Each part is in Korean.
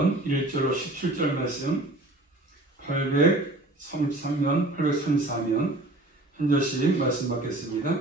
1절로 17절 말씀 833면 834면 한 절씩 말씀 받겠습니다.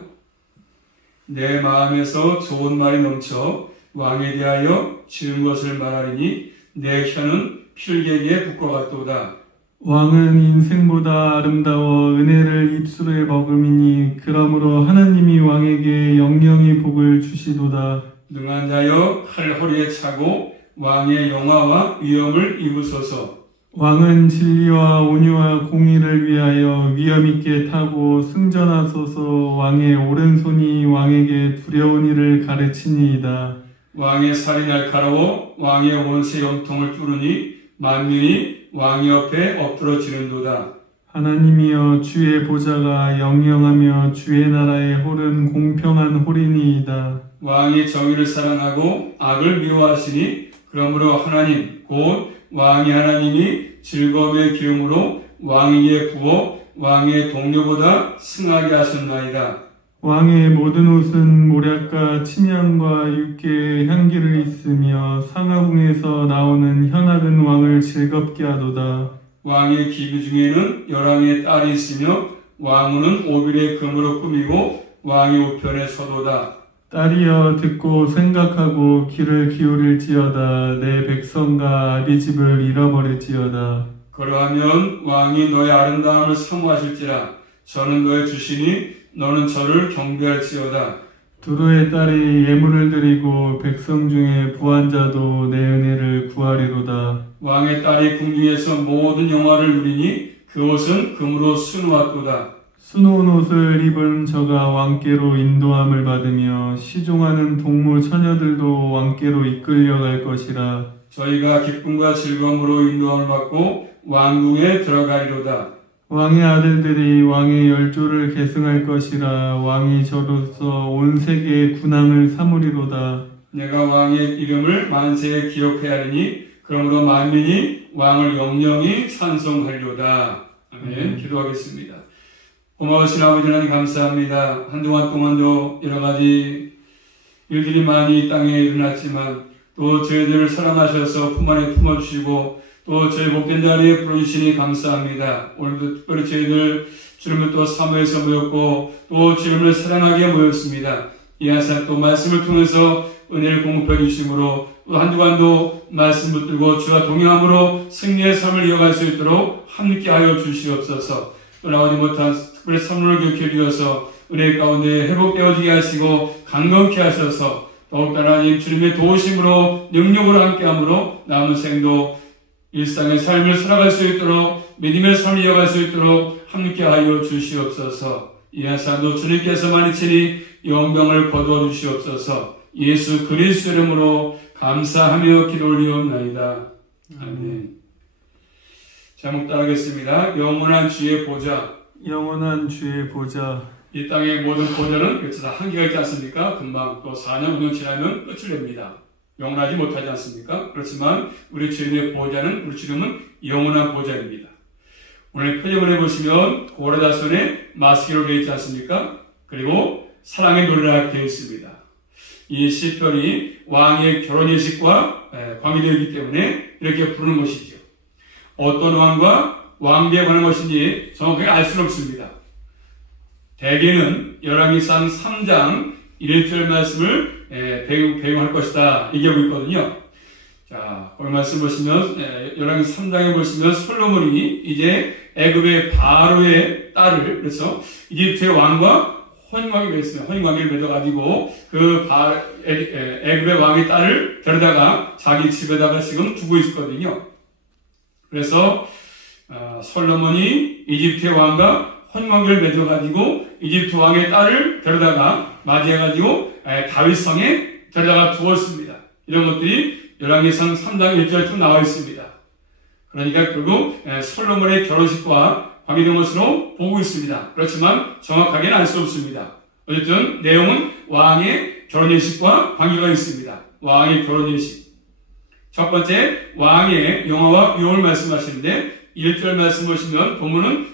내 마음에서 좋은 말이 넘쳐 왕에 대하여 지은 것을 말하리니 내 혀는 필개기의 붓과 같도다. 왕은 인생보다 아름다워 은혜를 입술에 머금이니 그러므로 하나님이 왕에게 영영이 복을 주시도다. 능한 자여 칼 허리에 차고 왕의 영화와 위엄을 입으소서. 왕은 진리와 온유와 공의를 위하여 위엄 있게 타고 승전하소서. 왕의 오른손이 왕에게 두려운 일을 가르치니이다. 왕의 살이 날카로워 왕의 원세 염통을 뚫으니 만민이 왕 옆에 엎드러지는도다. 하나님이여 주의 보좌가 영영하며 주의 나라의 홀은 공평한 홀이니이다. 왕이 정의를 사랑하고 악을 미워하시니 그러므로 하나님 곧 왕의 하나님이 즐거움의 기름으로 왕에게 부어 왕의 동료보다 승하게 하셨나이다. 왕의 모든 옷은 모략과 침향과 육계의 향기를 있으며 상하궁에서 나오는 현악은 왕을 즐겁게 하도다. 왕의 기비 중에는 열왕의 딸이 있으며 왕후는 오빌의 금으로 꾸미고 왕의 우편에 서도다. 딸이여 듣고 생각하고 귀를 기울일지어다. 내 백성과 아비집을 잃어버릴지어다. 그러하면 왕이 너의 아름다움을 사모하실지라. 저는 너의 주시니 너는 저를 경배할지어다. 두루의 딸이 예물을 드리고 백성 중에 부한 자도 내 은혜를 구하리로다. 왕의 딸이 궁중에서 모든 영화를 누리니 그 옷은 금으로 수놓았도다. 수놓은 옷을 입은 저가 왕께로 인도함을 받으며 시종하는 동무 처녀들도 왕께로 이끌려갈 것이라. 저희가 기쁨과 즐거움으로 인도함을 받고 왕궁에 들어가리로다. 왕의 아들들이 왕의 열조를 계승할 것이라. 왕이 저로서 온 세계의 군왕을 삼으리로다. 내가 왕의 이름을 만세에 기억해야 하리니 그러므로 만민이 왕을 영영히 찬송하리로다. 아멘. 기도하겠습니다. 고마우신 아버지 하나님 감사합니다. 한동안 동안도 여러 가지 일들이 많이 이 땅에 일어났지만 또 저희들을 사랑하셔서 품 안에 품어주시고 또 저희 복된 자리에 불러주시니 감사합니다. 오늘도 특별히 저희들 주님을 또 사모해서 모였고 또 주님을 사랑하게 모였습니다. 이 한사 또 말씀을 통해서 은혜를 공급해 주심으로 또 한 주간도 말씀 붙들고 주와 동행함으로 승리의 삶을 이어갈 수 있도록 함께하여 주시옵소서. 떠나가지 못한 특별히 선물을 기억해 주셔서 은혜 가운데 회복되어지게 하시고 강건케 하셔서 더욱 하나님 주님의 도우심으로 능력으로 함께함으로 남은 생도 일상의 삶을 살아갈 수 있도록 믿음의 삶을 이어갈 수 있도록 함께하여 주시옵소서. 이 한산도 주님께서 많이 치니 영광을 거두어 주시옵소서. 예수 그리스도 이름으로 감사하며 기도 올리옵나이다. 아멘. 제목 따르겠습니다. 영원한 주의 보좌. 영원한 주의 보좌. 이 땅의 모든 보좌는 그렇죠. 다 한계가 있지 않습니까? 금방 또 4년 5년 지나면 끝을 냅니다. 영원하지 못하지 않습니까? 그렇지만 우리 주님의 보좌는 우리 주님은 영원한 보좌입니다. 오늘 표적을 해보시면 고라다손에 마스기로 되어 있지 않습니까? 그리고 사랑의 노래라 되어 있습니다. 이 시편이 왕의 결혼 예식과 관계되어 있기 때문에 이렇게 부르는 것이죠. 어떤 왕과 왕비에 관한 것인지 정확하게 알 수는 없습니다. 대개는 열왕기상 3장 1절 말씀을 배경할 것이다 얘기하고 있거든요. 자, 오늘 말씀 보시면 열왕기 3장에 보시면 솔로몬이 이제 애굽의 바로의 딸을 그래서 이집트의 왕과 혼인관계를 맺었어요. 혼인관계를 맺어가지고 그 애굽의 왕의 딸을 데려다가 자기 집에다가 지금 두고 있거든요. 그래서 솔로몬이 이집트의 왕과 혼인관계를 맺어가지고 이집트 왕의 딸을 데려다가 맞이해가지고 다윗성에 데려다가 두었습니다. 이런 것들이 열왕기상 3장 1절에 쭉 나와 있습니다. 그러니까 결국 솔로몬의 결혼식과 관계된 것으로 보고 있습니다. 그렇지만 정확하게는 알 수 없습니다. 어쨌든 내용은 왕의 결혼예식과 관계가 있습니다. 왕의 결혼예식. 첫 번째 왕의 영화와 위엄을 말씀하시는데 1절 말씀 보시면 본문은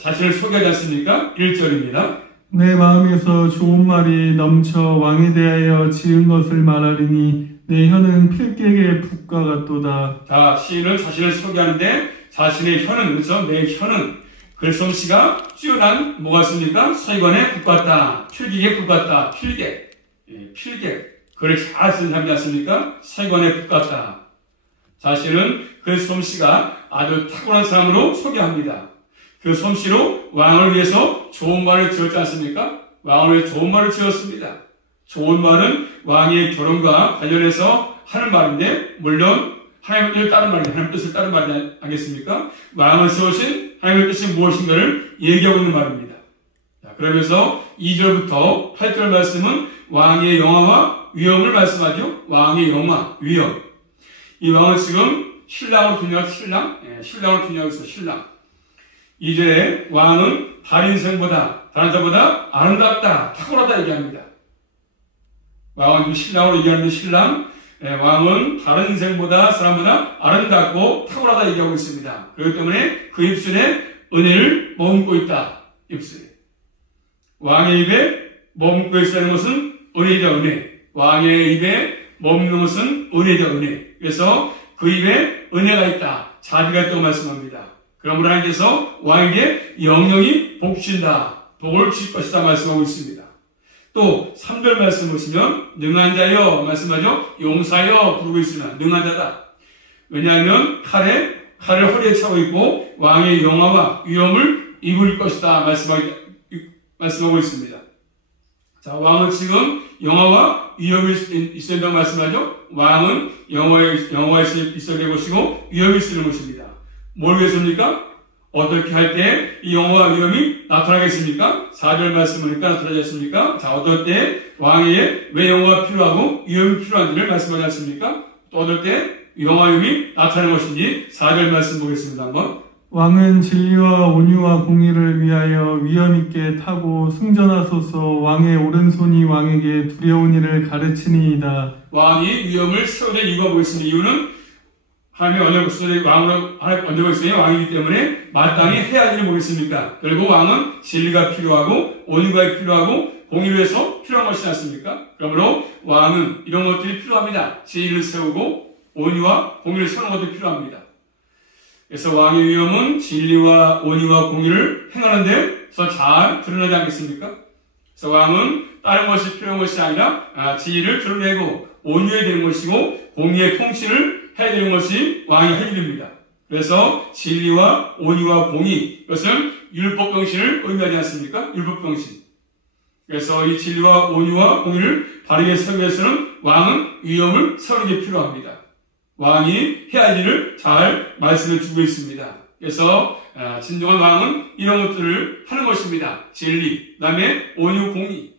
자신을 소개하지 않습니까? 1절입니다. 내 마음에서 좋은 말이 넘쳐 왕에 대하여 지은 것을 말하리니 내 혀는 필객의 붓과 같도다. 자, 시인은 자신을 소개하는데 자신의 혀는, 그래서 내 혀는 글솜씨가 뛰어난 뭐가 있습니까? 서기관의 붓 같다. 필객의 붓 같다. 필객. 예, 필객. 글을 잘 쓰는 사람이지 않습니까? 서기관의 붓 같다. 자신은 글솜씨가 아주 탁월한 사람으로 소개합니다. 그 솜씨로 왕을 위해서 좋은 말을 지었지 않습니까? 왕을 위해 좋은 말을 지었습니다. 좋은 말은 왕의 결혼과 관련해서 하는 말인데, 물론 하나님의 뜻을 따른 말이에요. 하나님의 뜻을 따른 말이 아니겠습니까? 왕을 세우신 하나님의 뜻이 무엇인가를 얘기하고 있는 말입니다. 자, 그러면서 2절부터 8절 말씀은 왕의 영화와 위엄을 말씀하죠. 왕의 영화, 위엄. 이 왕은 지금 신랑으로 분양하고 신랑? 예, 신랑으로 분양하고 있어요. 신랑. 2절에 왕은 다른 사람보다 아름답다, 탁월하다 얘기합니다. 왕은 신랑으로 얘기하는데 신랑, 왕은 다른 인생보다 사람보다 아름답고 탁월하다 얘기하고 있습니다. 그렇기 때문에 그 입술에 은혜를 머금고 있다. 입술에. 왕의 입에 머금고 있어야 하는 것은 은혜이자 은혜. 왕의 입에 머금는 것은 은혜이자 은혜. 그래서 그 입에 은혜가 있다. 자비가 있다고 말씀합니다. 그러므로 하나님께서 왕에게 영영이 복 주신다. 복을 줄 것이다 말씀하고 있습니다. 또 3절 말씀 보시면 능한 자여 말씀하죠. 용사여 부르고 있으면 능한 자다. 왜냐하면 칼을 허리에 차고 있고 왕의 영화와 위엄을 입을 것이다 말씀하고 있습니다. 자, 왕은 지금 영화와 위엄이 있어야 된다고 말씀하죠. 왕은 영화에 있어야 될 것이고 위엄이 있어야 되는 것입니다. 뭘 위해서입니까? 어떻게 할 때 이 영화와 위엄이 나타나겠습니까? 4절 말씀 보니까 나타나지 않습니까? 자, 어떨 때 왕에게 왜 영화가 필요하고 위엄이 필요한지를 말씀하지 않습니까? 또 어떨 때 영화와 위엄이 나타나는 것인지 4절 말씀 보겠습니다. 한번. 왕은 진리와 온유와 공의를 위하여 위엄 있게 타고 승전하소서. 왕의 오른손이 왕에게 두려운 일을 가르치니이다. 왕이 위엄을 세우는 이유가 뭐겠습니까? 이유는 하나님의 언약을 쓰는 왕으로 언약을 쓰는 왕이기 때문에 마땅히 해야 할 일이 뭐겠습니까? 그리고 왕은 진리가 필요하고 온유가 필요하고 공의를 위해서 필요한 것이지 않습니까? 그러므로 왕은 이런 것들이 필요합니다. 진리를 세우고 온유와 공의를 세우는 것들이 필요합니다. 그래서 왕의 위엄은 진리와 온유와 공의를 행하는 데서 잘 드러나지 않겠습니까? 그래서 왕은 다른 것이 필요한 것이 아니라 진리를 드러내고 온유해야 되는 것이고 공의의 통치를 해야 되는 것이 왕의 할 일입니다. 그래서 진리와 온유와 공의, 이것은 율법병신을 의미하지 않습니까? 율법병신. 그래서 이 진리와 온유와 공의를 바르게 세우기 위해서는 왕은 위엄을 세우는 게 필요합니다. 왕이 해야 할 일을 잘 말씀해 주고 있습니다. 그래서 진정한 왕은 이런 것들을 하는 것입니다. 진리, 그 다음에 온유, 공의.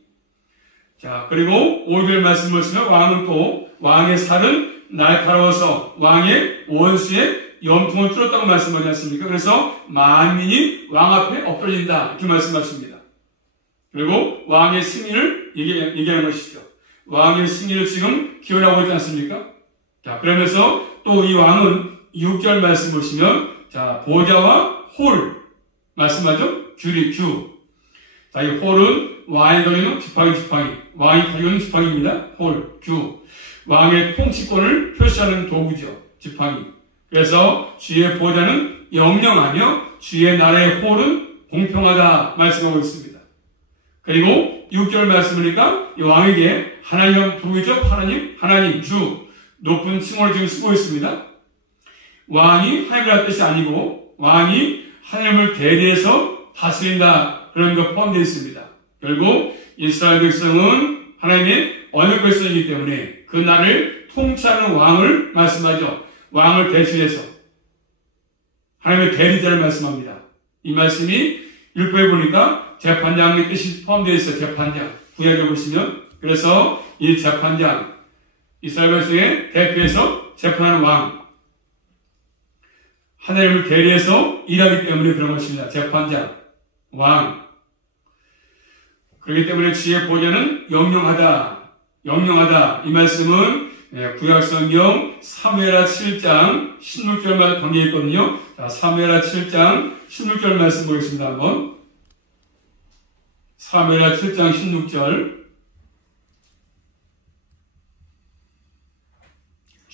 자, 그리고 5절 말씀을 보시면 왕은 또 왕의 살은 날카로워서 왕의 원수의 염통을 뚫었다고 말씀하지 않습니까? 그래서 만민이 왕 앞에 엎드려진다 이렇게 말씀하십니다. 그리고 왕의 승리를 얘기하는 것이죠. 왕의 승리를 지금 기원하고 있지 않습니까? 자, 그러면서 또 이 왕은 6절 말씀 보시면 자, 보좌와 홀 말씀하죠? 규. 자, 이 홀은 왕이 가지고 있는 지팡이. 왕이 가지고 있는 지팡이입니다. 홀, 규. 왕의 통치권을 표시하는 도구죠. 지팡이. 그래서 주의 보좌는 영영하며 주의 나라의 홀은 공평하다 말씀하고 있습니다. 그리고 6절 말씀이니까 이 왕에게 하나님 부르죠. 하나님 주 높은 칭호를 지금 쓰고 있습니다. 왕이 하나님이라는 뜻이 아니고 왕이 하나님을 대리해서 다스린다 그런 것 포함되어 있습니다. 결국 이스라엘 백성은 하나님의 언약 백성이기 때문에 그 나라를 통치하는 왕을 말씀하죠. 왕을 대신해서 하나님의 대리자를 말씀합니다. 이 말씀이 율법에 보니까 재판장의 뜻이 포함되어 있어요. 재판장. 구약에 보시면 그래서 이 재판장 이스라엘 백성의 대표해서 재판하는 왕 하나님을 대리해서 일하기 때문에 그런 것입니다. 재판장, 왕. 그렇기 때문에 주의 보좌는 영영하다. 이 말씀은 구약성경 사무엘하 7장 16절만 관계에 있거든요. 자, 사무엘하 7장 16절 말씀 보겠습니다. 한번. 사무엘하 7장 16절.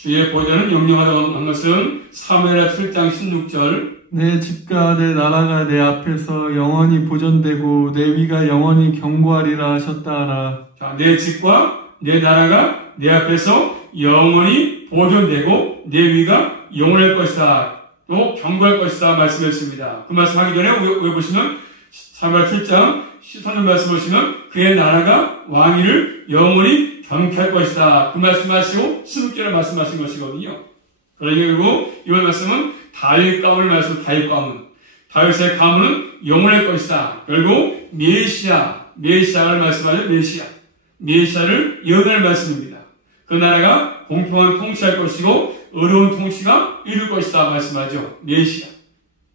주의 보좌는 영영하다고 한 것은 사무엘하 7장 16절 내 집과 내 나라가 내 앞에서 영원히 보존되고 내 위가 영원히 견고하리라 하셨다 하라. 자, 내 집과 내 나라가 내 앞에서 영원히 보존되고 내 위가 영원할 것이다. 또 견고할 것이다 말씀했습니다. 그 말씀하기 전에 왜 보시면 사무엘 7장 13절 말씀 보시면 그의 나라가 왕위를 영원히 경쾌할 것이다. 그 말씀하시고 16절에 말씀하신 것이거든요. 그리고 이번 말씀은 다윗 가문을 말씀, 다윗 가문. 다윗의 가문은 영원할 것이다. 그리고 메시아를 말씀하죠. 메시아를 예언할 말씀입니다. 그 나라가 공평한 통치할 것이고 어려운 통치가 이룰 것이다 말씀하죠. 메시아.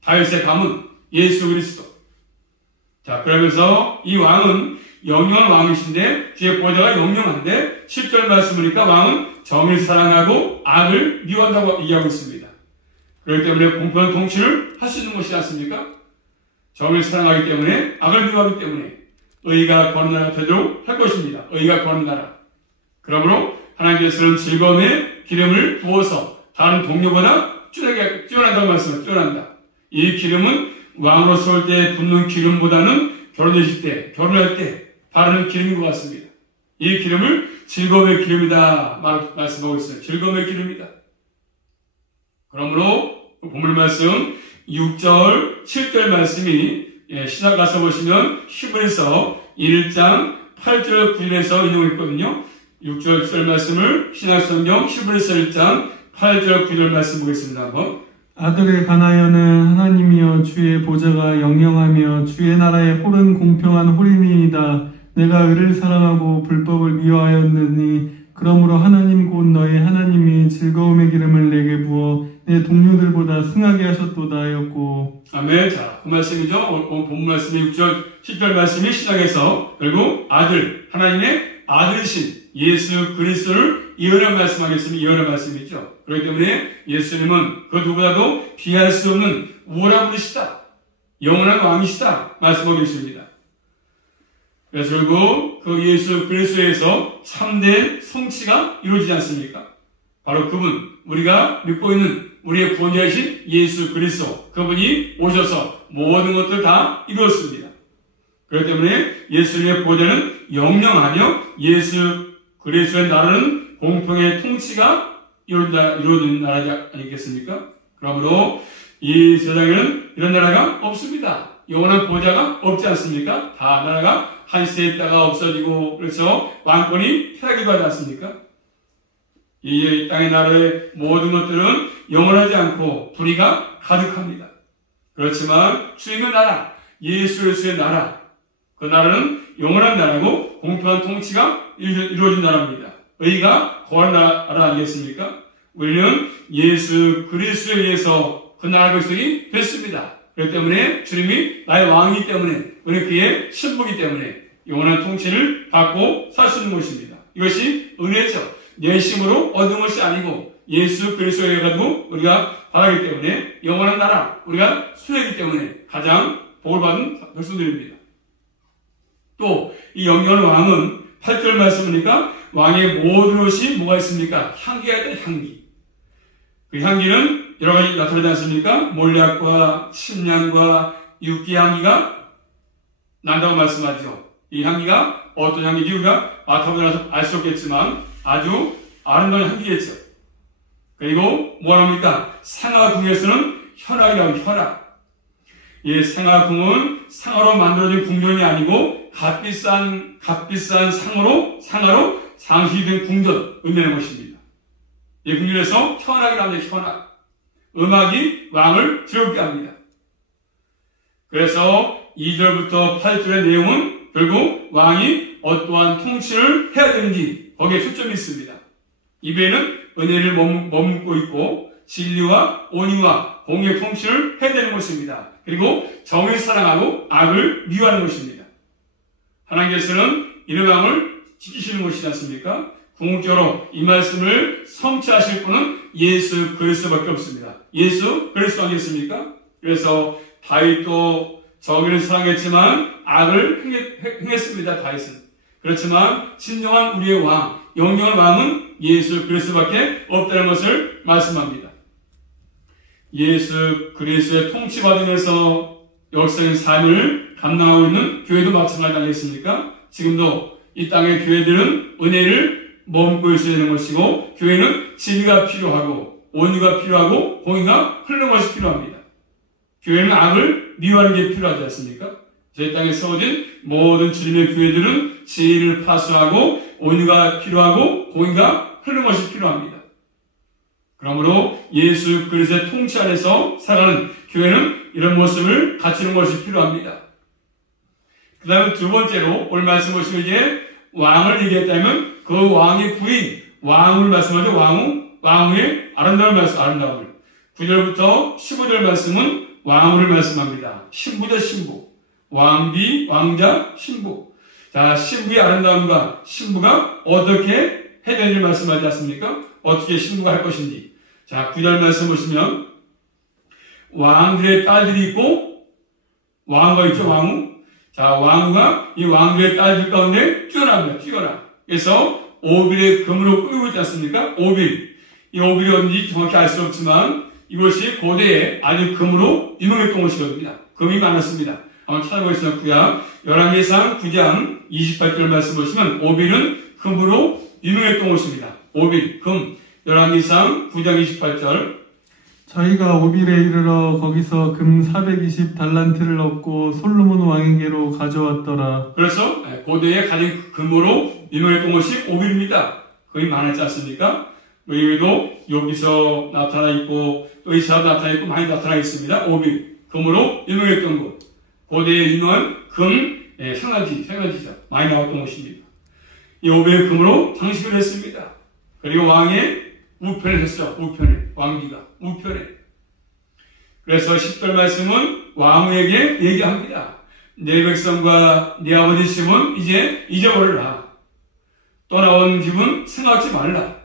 다윗의 가문, 예수 그리스도. 자, 그러면서 이 왕은 영영한 왕이신데 뒤에 보좌가 영영한데 10절 말씀이니까 왕은 정의를 사랑하고 악을 미워한다고 얘기하고 있습니다. 그렇기 때문에 공평한 통치를 할 수 있는 것이지 않습니까? 정의를 사랑하기 때문에 악을 미워하기 때문에 의가 거는 나라 되도록 할 것입니다. 의가 거는 나라. 그러므로 하나님께서는 즐거움의 기름을 부어서 다른 동료보다 뛰어난다고 말씀을 뛰어난다. 이 기름은 왕으로 세울 때 붓는 기름보다는 결혼할 때 바르는 기름인 것 같습니다. 이 기름을 즐거움의 기름이다 말씀하고 있어요. 즐거움의 기름이다. 그러므로 본문 말씀 6절, 7절 말씀이 신약 가서 보시면 히브리서 1장 8절 9절에서 인용했거든요. 6절, 7절 말씀을 신약 성경 히브리서 1장 8절 9절 말씀 보겠습니다. 한번. 아들에 관하여는 하나님이여 주의 보좌가 영영하며 주의 나라의 홀은 공평한 홀이니이다. 내가 의를 사랑하고 불법을 미워하였느니 그러므로 하나님 곧 너의 하나님이 즐거움의 기름을 내게 부어 내 동료들보다 승하게 하셨도다 하였고. 아멘. 자, 그 말씀이죠. 본문 말씀이 6절, 10절 말씀이 시작해서 결국 하나님의 아들이신 예수 그리스도를 예언할 말씀하겠습니다. 예언할 말씀이죠. 그렇기 때문에 예수님은 그 누구라도 비할 수 없는 우월한 분이시다. 영원한 왕이시다. 말씀하고 있습니다. 그래서 결국 그 예수 그리스도에서 참된 성취가 이루어지지 않습니까? 바로 그분, 우리가 믿고 있는 우리의 구원자이신 예수 그리스도, 그분이 오셔서 모든 것들 다 이루었습니다. 그렇기 때문에 예수님의 보좌는 영영하며 예수 그리스도의 나라는 공평의 통치가 이루어진 나라 아니겠습니까? 그러므로 이 세상에는 이런 나라가 없습니다. 영원한 보좌가 없지 않습니까? 다 나라가 한 시대에 있다가 없어지고 그래서 왕권이 퇴하기도 하지 않습니까? 이 땅의 나라의 모든 것들은 영원하지 않고 불의가 가득합니다. 그렇지만 주님의 나라, 예수 그리스도의 나라, 그 나라는 영원한 나라고 공평한 통치가 이루어진 나라입니다. 의가 거한 나라 아니겠습니까? 우리는 예수 그리스도에 의해서 그 나라 백성이 됐습니다. 그렇기 때문에 주님이 나의 왕이기 때문에 우리는 그의 신부이기 때문에 영원한 통치를 받고 살 수 있는 것입니다. 이것이 은혜죠. 내 힘으로 얻은 것이 아니고 예수 그리스도에 의해 가지고 우리가 받았기 때문에 영원한 나라, 우리가 수혜이기 때문에 가장 복을 받은 백성들입니다. 또 이 영원한 왕은 8절 말씀이니까 왕의 모든 것이 뭐가 있습니까? 향기가 있다, 향기. 그 향기는 여러 가지 나타나지 않습니까? 몰약과 침량과 육기 향기가 난다고 말씀하죠. 이 향기가 어떤 향기인지 우리가 맡아보고 나서 알 수 없겠지만 아주 아름다운 향기겠죠. 그리고 뭐랍니까? 상하궁에서는 현악이라고 현악. 이 상하궁은 상하로 만들어진 궁전이 아니고 값비싼 상하로 장식된 궁전 의미하는 것입니다. 이 궁전에서 현악이라는 현악. 음악이 왕을 즐겁게 합니다. 그래서 2절부터 8절의 내용은 결국 왕이 어떠한 통치를 해야 되는지 거기에 초점이 있습니다. 입에는 은혜를 머금고 있고 진리와 온유와 공의의 통치를 해야 되는 것입니다. 그리고 정의를 사랑하고 악을 미워하는 것입니다. 하나님께서는 이런 왕을 지키시는 것이지 않습니까? 궁극적으로 이 말씀을 성취하실 분은 예수 그리스도밖에 없습니다. 예수 그리스도 아니겠습니까? 그래서 다윗도 정의를 사랑했지만 악을 행했습니다. 다윗은. 그렇지만 진정한 우리의 왕 영영한 왕은 예수 그리스도밖에 없다는 것을 말씀합니다. 예수 그리스도의 통치받으면서 역사적인 삶을 감당하고 있는 교회도 마찬가지 아니겠습니까? 지금도 이 땅의 교회들은 은혜를 머금고 있어야 되는 것이고, 교회는 진리가 필요하고 온유가 필요하고 공의가 흐르는 것이 필요합니다. 교회는 악을 미워하는 게 필요하지 않습니까? 저희 땅에 세워진 모든 주님의 교회들은 진리를 파수하고 온유가 필요하고 공의가 흐르는 것이 필요합니다. 그러므로 예수 그리스도의 통치 안에서 살아가는 교회는 이런 모습을 갖추는 것이 필요합니다. 그 다음에 두 번째로 오늘 말씀 보시면 이제 왕을 얘기했다면 그 왕의 부인 왕을 말씀하죠. 왕후의 아름다움을 9절부터 15절 말씀은 왕후를 말씀합니다. 신부죠, 신부. 왕비, 왕자, 신부. 자, 신부의 아름다움과 신부가 어떻게 해야 되는지 말씀하지 않습니까? 어떻게 신부가 할 것인지. 자, 9절 말씀 보시면 왕들의 딸들이 있고 왕후가 있죠, 왕후. 자, 왕후가 이 왕들의 딸들 가운데 뛰어납니다. 그래서 오빌의 금으로 꾸미고 있지 않습니까? 오빌. 이 오빌이 어딘지 정확히 알 수 없지만 이것이 고대에 아주 금으로 유명했던 곳이거든요. 금이 많았습니다. 한번 찾아보겠습니다. 구약 열왕기상 9장 28절 말씀 보시면 오빌은 금으로 유명했던 곳입니다. 오빌, 금. 열왕기상 9장 28절. 저희가 오빌에 이르러 거기서 금 420달란트를 얻고 솔로몬 왕에게로 가져왔더라. 그래서 고대에 가장 금으로 유명했던 곳이 오빌입니다. 금이 많았지 않습니까? 여기도 여기서 나타나 있고 또 이사도 나타나 있고 많이 나타나 있습니다. 오빌, 금으로 유명했던 곳. 고대에 유명한 금 생활지죠. 많이 나왔던 곳입니다. 이 오빌 금으로 장식을 했습니다. 그리고 왕의 우편을 했어요. 왕비가 우편에. 그래서 10절 말씀은 왕후에게 얘기합니다. 내 백성과 네 아버지 집은 이제 잊어버려라. 떠나온 집은 생각하지 말라.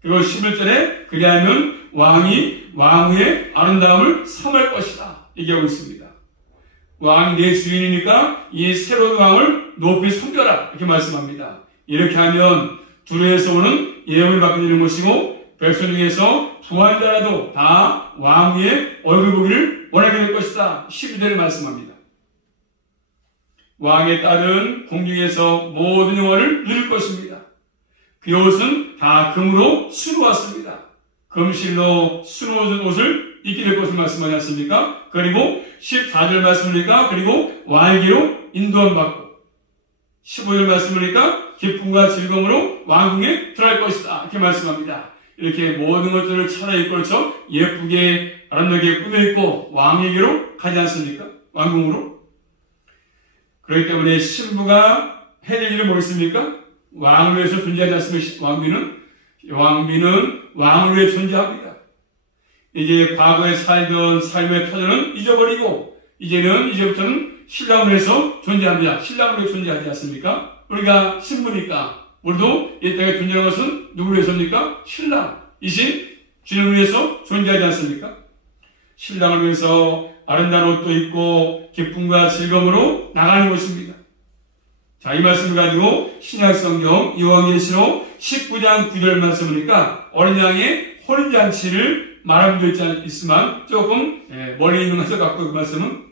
그리고 11절에 그리하면 왕이 왕후의 아름다움을 삼을 것이다. 얘기하고 있습니다. 왕이 내 주인이니까 이 새로운 왕을 높이 섬겨라. 이렇게 말씀합니다. 이렇게 하면 두루에서 오는 예언을 받게 되는 것이고 백성 중에서 부한 자라도 다 왕후의 얼굴 보기를 원하게 될 것이다. 12절에 말씀합니다. 왕의 딸은 공중에서 모든 영화를 누릴 것입니다. 그 옷은 다 금으로 수놓았습니다. 금실로 수놓은 옷을 입게 될 것을 말씀하지 않습니까? 그리고 14절 말씀이니까 그리고 왕에게로 인도함 받고 15절 말씀이니까 기쁨과 즐거움으로 왕궁에 들어갈 것이다. 이렇게 말씀합니다. 이렇게 모든 것들을 차려입고 그렇죠? 예쁘게 아름답게 꾸며입고 왕에게로 가지 않습니까? 왕궁으로. 그렇기 때문에 신부가 해야 될 일은 뭐겠습니까? 왕을 위해서 존재하지 않습니까? 왕비는 왕을 위해 존재합니다. 이제 과거에 살던 삶의 터전은 잊어버리고 이제부터는 신랑을 위해서 존재합니다. 신랑을 위해 존재하지 않습니까? 우리가 신부니까 우리도 이 땅에 존재하는 것은 누구를 위해서입니까? 신랑이신 주님을 위해서 존재하지 않습니까? 신랑을 위해서 아름다운 옷도 입고 기쁨과 즐거움으로 나가는 것입니다. 자, 이 말씀을 가지고 신약성경 요한계시록 19장 9절 말씀이니까 어린 양의 혼인잔치를 말하는 데 있지만 조금 멀리 있는 것을 갖고 그 말씀은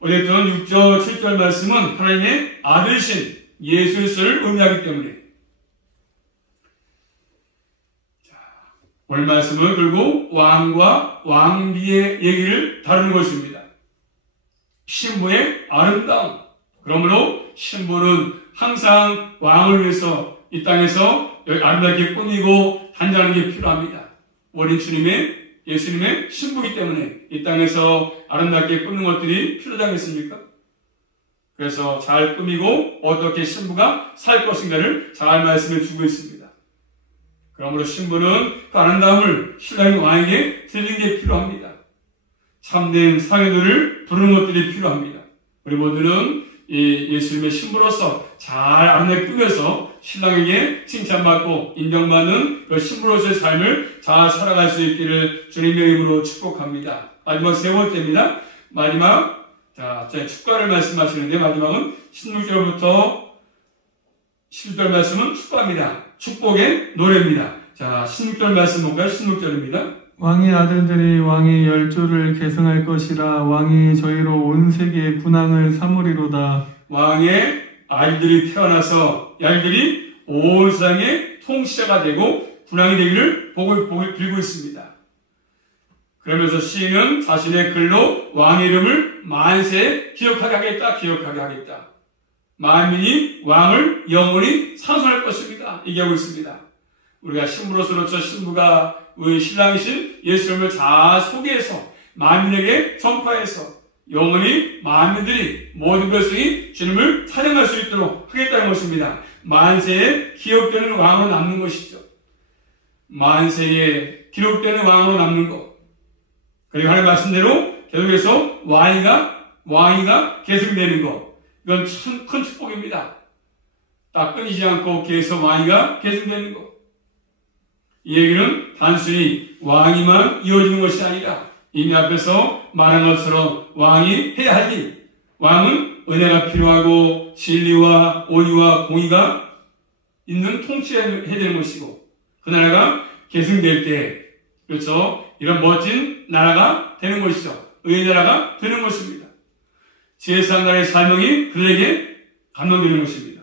어쨌든 6절 7절 말씀은 하나님의 아들이신 예수 그리스도를 의미하기 때문에 오늘 말씀은 결국 왕과 왕비의 얘기를 다루는 것입니다. 신부의 아름다움. 그러므로 신부는 항상 왕을 위해서 이 땅에서 아름답게 꾸미고 단장하는 게 필요합니다. 어린 예수님의 신부이기 때문에 이 땅에서 아름답게 꾸미는 것들이 필요하지 않겠습니까? 그래서 잘 꾸미고 어떻게 신부가 살 것인가를 잘 말씀해 주고 있습니다. 그러므로 신부는 그 아름다움을 신랑이 왕에게 드리는 게 필요합니다. 참된 상여들을 부르는 것들이 필요합니다. 우리 모두는 이 예수님의 신부로서 잘 아름답게 꾸며서 신랑에게 칭찬받고 인정받는 그 신부로서의 삶을 잘 살아갈 수 있기를 주님의 이름으로 축복합니다. 마지막 세 번째입니다. 마지막 축가를 말씀하시는데 마지막은 16절부터 16절 말씀은 축복합니다. 축복의 노래입니다. 자, 16절 말씀 볼까요? 16절입니다. 왕의 아들들이 왕의 열조를 계승할 것이라. 왕이 저희로 온 세계의 군왕을 삼으리로다. 왕의 아들들이 태어나서 아들들이 온 세상의 통치자가 되고 군왕이 되기를 복을 빌고 있습니다. 그러면서 시인은 자신의 글로 왕의 이름을 만세에 기억하게 하겠다. 만민이 왕을 영원히 상속할 것입니다. 얘기하고 있습니다. 우리가 신부로서 그렇죠. 신부가 우리 신랑이신 예수님을 잘 소개해서 만민에게 전파해서 영원히 만민들이 모든 백성이 주님을 찬양할 수 있도록 하겠다는 것입니다. 만세에 기억되는 왕으로 남는 것이죠. 만세에 기록되는 왕으로 남는 것. 그리고 하나님 말씀대로 계속해서 왕위가 계승되는 것. 이건 참 큰 축복입니다. 딱 끊이지 않고 계속 왕위가 계승되는 것. 이 얘기는 단순히 왕위만 이어지는 것이 아니라 이미 앞에서 말한 것처럼 왕이 해야 할 일. 왕은 은혜가 필요하고 진리와 오의와 공의가 있는 통치해야 되는 것이고 그 나라가 계승될 때 그렇죠. 이런 멋진 나라가 되는 것이죠. 의의 나라가 되는 것입니다. 세상 나라의 사명이 그들에게 감동되는 것입니다.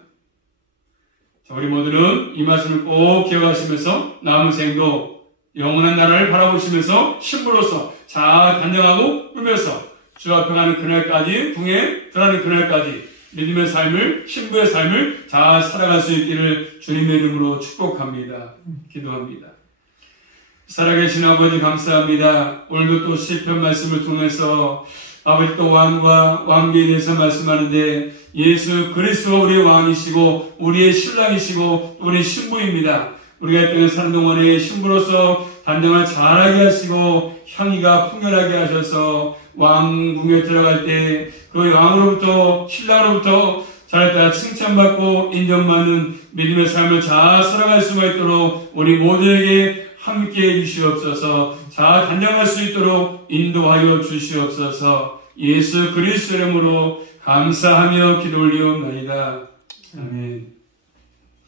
자, 우리 모두는 이 말씀을 꼭 기억하시면서 남은 생도 영원한 나라를 바라보시면서 신부로서 잘 단정하고 꾸며서 주 앞에 가는 그날까지 궁에 들어가는 그날까지 믿음의 삶을 신부의 삶을 잘 살아갈 수 있기를 주님의 이름으로 축복합니다. 기도합니다. 살아계신 아버지 감사합니다. 오늘도 또 시편 말씀을 통해서 아버지 또 왕과 왕비에 대해서 말씀하는데 예수 그리스도 우리의 왕이시고 우리의 신랑이시고 우리의 신부입니다. 우리가 이 땅에 사는 동안에 신부로서 단정을 잘하게 하시고 향기가 풍년하게 하셔서 왕궁에 들어갈 때 그 왕으로부터 신랑으로부터 잘했다 칭찬받고 인정받는 믿음의 삶을 잘 살아갈 수가 있도록 우리 모두에게 함께해 주시옵소서. 잘 단장할 수 있도록 인도하여 주시옵소서. 예수 그리스도 이름으로 감사하며 기도 올리옵나이다. 아멘.